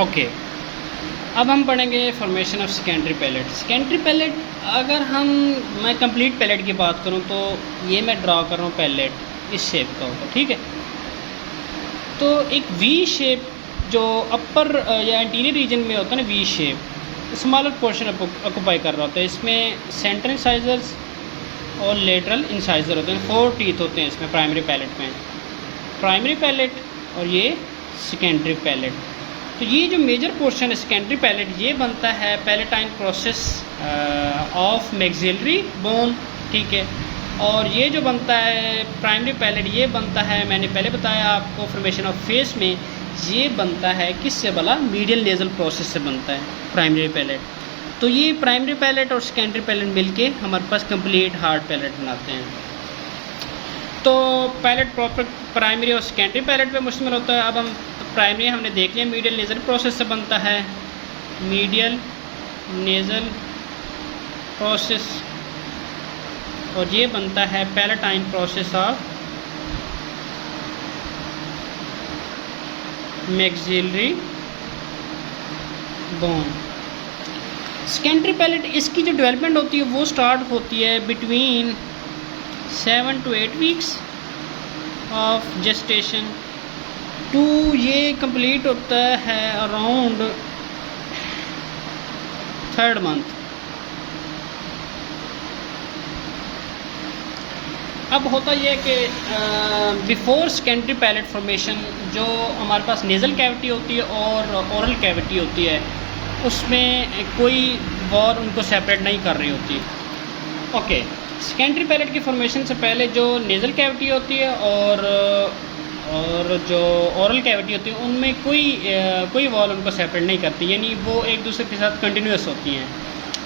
Okay, अब हम पढ़ेंगे formation of secondary palate. Secondary palate, अगर मैं कंप्लीट पैलेट की बात करूं तो ये मैं ड्रा कर रहा हूँ पैलेट इस शेप का होगा, ठीक है। तो एक वी शेप जो अपर या एंटीरियर रीजन में होता है ना, V shape smaller portion occupy कर रहा होता है। इसमें सेंटर इंसाइजर्स और लेटरल इंसाइजर होते हैं, 4 टीथ होते हैं इसमें प्राइमरी पैलेट में। प्राइमरी पैलेट और ये सेकेंडरी पैलेट। तो ये जो मेजर पोर्शन है सेकेंडरी पैलेट, ये बनता है palatine process of maxillary bone, ठीक है। और ये जो बनता है प्राइमरी पैलेट, ये बनता है, मैंने पहले बताया आपको फॉर्मेशन ऑफ फेस में, ये बनता है किससे भला, मीडियल नेजल प्रोसेस से बनता है प्राइमरी पैलेट। तो ये प्राइमरी पैलेट और सेकेंडरी पैलेट मिलके हमारे पास कंप्लीट हार्ड पैलेट बनाते हैं। तो पैलेट प्रॉपर प्राइमरी और सेकेंडरी पैलेट पे मुश्तमिल होता है। अब हम प्राइमरी हमने देख लिया, मीडियल नेजल प्रोसेस से बनता है, मीडियल नेजल प्रोसेस, और ये बनता है palatine process of maxillary bone. Secondary palate, इसकी जो डेवलपमेंट होती है वो स्टार्ट होती है between 7 to 8 weeks of gestation to, ये कंप्लीट होता है अराउंड 3rd मंथ। अब होता यह है कि बिफोर सेकेंडरी पैलेट फॉर्मेशन जो हमारे पास नेज़ल कैविटी होती है और ओरल कैविटी होती है, उसमें कोई वॉल उनको सेपरेट नहीं कर रही होती। ओके, सेकेंडरी पैलेट की फॉर्मेशन से पहले जो नेज़ल कैविटी होती है और जो ओरल कैविटी होती है, उनमें कोई वॉल उनको सेपरेट नहीं करती, यानी वो एक दूसरे के साथ कंटिन्यूस होती हैं।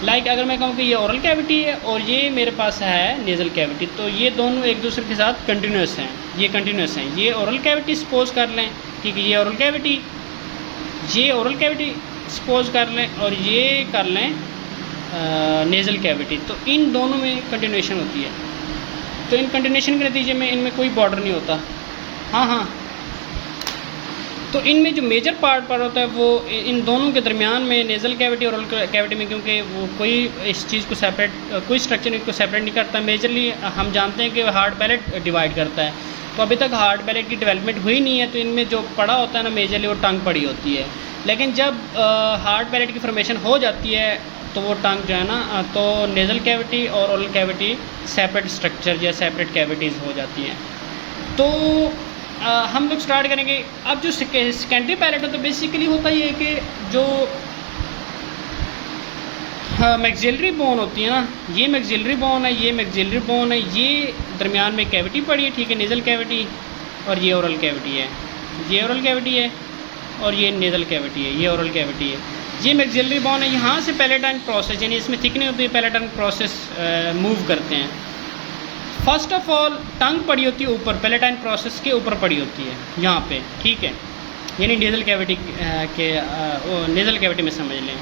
लाइक अगर मैं कहूँ कि ये ओरल कैविटी है और ये मेरे पास है नेज़ल कैविटी, तो ये दोनों एक दूसरे के साथ कंटिन्यूस हैं, ये कंटिन्यूस हैं। ये ओरल कैविटी सपोज कर लें, ठीक है, ये ओरल कैविटी, ये ओरल कैविटी सपोज कर लें, और ये कर लें नेज़ल कैविटी। तो इन दोनों में कंटिन्यूशन होती है। तो इन कंटिन्यूशन के नतीजे में इनमें कोई बॉर्डर नहीं होता। हाँ, तो इनमें जो मेजर पार्ट होता है वो इन दोनों के दरमियान में नेज़ल कैविटी और ओरल कैविटी में, क्योंकि वो कोई इस चीज़ को सेपरेट, कोई स्ट्रक्चर इनको सेपरेट नहीं करता। मेजरली हम जानते हैं कि हार्ड पैलेट डिवाइड करता है, तो अभी तक हार्ड पैलेट की डेवलपमेंट हुई नहीं है, तो इनमें जो पड़ा होता है ना मेजरली वो टंग पड़ी होती है। लेकिन जब हार्ड पैलेट की फॉर्मेशन हो जाती है तो वो टंग जो है ना, तो नेज़ल कैविटी और ओरल कैविटी सेपरेट स्ट्रक्चर या सेपरेट कैविटीज़ हो जाती हैं। तो हम लोग स्टार्ट करेंगे। अब जो सेकेंडरी पैलेट है तो बेसिकली होता ये है कि जो मैक्सिलरी बोन होती है ना, ये मैक्सिलरी बोन है, ये मैक्सिलरी बोन है, ये दरमियान में कैविटी पड़ी है, ठीक है, नेज़ल कैविटी, और ये ओरल कैविटी है, ये ओरल कैविटी है, और ये नेज़ल कैविटी है, ये ओरल कैविटी है, ये मैक्सिलरी बोन है। यहाँ से पैलेटाइन प्रोसेस, यानी इसमें थिकनिंग होती है, पैलेटाइन प्रोसेस मूव करते हैं। फर्स्ट ऑफ ऑल टंग पड़ी होती है ऊपर, पैलेटाइन प्रोसेस के ऊपर पड़ी होती है यहाँ पे, ठीक है, यानी नेज़ल कैविटी के नेज़ल कैविटी में समझ लें।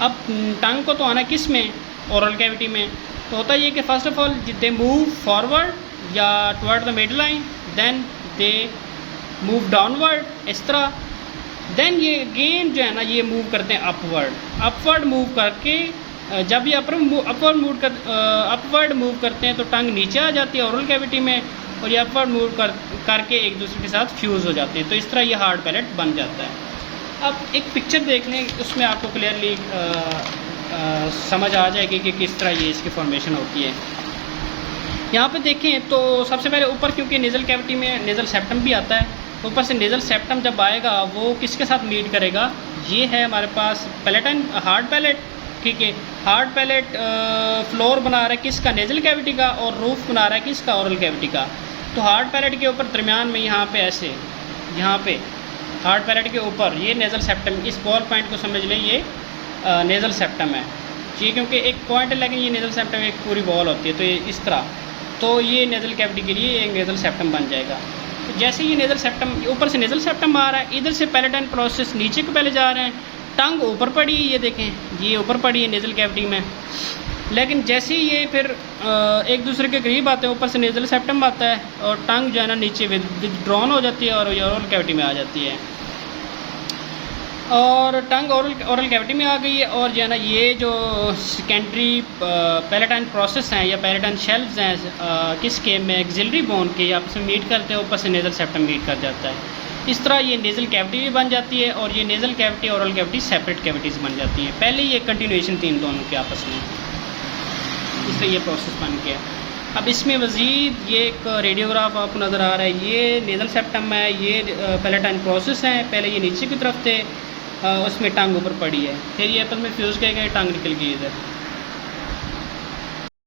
अब टंग को तो आना किस में, ओरल कैविटी में। तो होता ये कि first of all they move forward या toward the mid line, then they move downward इस तरह, देन ये अगेन जो है ना ये मूव करते हैं अपवर्ड मूव करके, जब ये अपवर्ड मूव करते हैं तो टंग नीचे आ जाती है ओरल कैविटी में, और ये अपवर्ड मूव करके एक दूसरे के साथ फ्यूज़ हो जाते हैं। तो इस तरह ये हार्ड पैलेट बन जाता है। अब एक पिक्चर देख लें, उसमें आपको क्लियरली समझ आ जाएगी कि किस तरह ये इसकी फॉर्मेशन होती है। यहाँ पे देखें तो सबसे पहले ऊपर, क्योंकि नेज़ल कैविटी में नेज़ल सेप्टम भी आता है, ऊपर से नेज़ल सेप्टम जब आएगा वो किसके साथ मीट करेगा, ये है हमारे पास पैलेटाइन हार्ड पैलेट, ठीक है। हार्ड पैलेट फ्लोर बना रहा है किसका, नेज़ल कैविटी का, और रूफ बना रहा है किसका, ओरल कैविटी का। तो हार्ड पैलेट के ऊपर दरमियान में यहाँ पे ऐसे, यहाँ पे हार्ड पैलेट के ऊपर ये नेज़ल सेप्टम, इस बॉल पॉइंट को समझ लें, ये नेज़ल सेप्टम है जी, क्योंकि एक पॉइंट है लेकिन ये नेज़ल सेप्टम एक पूरी बॉल होती है। तो ये इस तरह, तो ये नेज़ल कैविटी के लिए एक नेज़ल सेप्टम बन जाएगा। तो जैसे ये नेज़ल सेप्टम, ऊपर से नेज़ल सेप्टम आ रहा है, इधर से पैलेटाइन प्रोसेस नीचे को पहले जा रहे हैं, टंग ऊपर पड़ी, ये देखें ये ऊपर पड़ी है नेज़ल कैविटी में, लेकिन जैसे ही ये फिर एक दूसरे के करीब आते हैं, ऊपर से नेज़ल सेप्टम आता है और टंग जो है ना नीचे विदड्रॉन हो जाती है और ये ओरल कैविटी में आ जाती है। और टंग ओरल कैविटी में आ गई है। और जो है ना ये जो सेकेंडरी पैलेटाइन प्रोसेस हैं या पैलेटाइन शेल्व्स हैं किसके में एक्सिलरी बोन के आपस में मीट करते हैं, ऊपर से नेज़ल सेप्टम मीट कर जाता है। इस तरह ये नेज़ल कैविटी भी बन जाती है और ये नेज़ल कैविटी और ओरल कैविटी सेपरेट कैविटीज़ बन जाती हैं। पहले ये कंटिन्यूएशन थी इन दोनों के आपस में, इसलिए ये प्रोसेस बन गया। अब इसमें मज़ीद ये एक रेडियोग्राफ आपको नज़र आ रहा है, ये नेज़ल सेप्टम है, ये पैलेटाइन प्रोसेस हैं। पहले ये नीचे की तरफ थे, उसमें टंग ऊपर पड़ी है, फिर ये आपस में फ्यूज़ किया गया, टंग निकल गई इधर।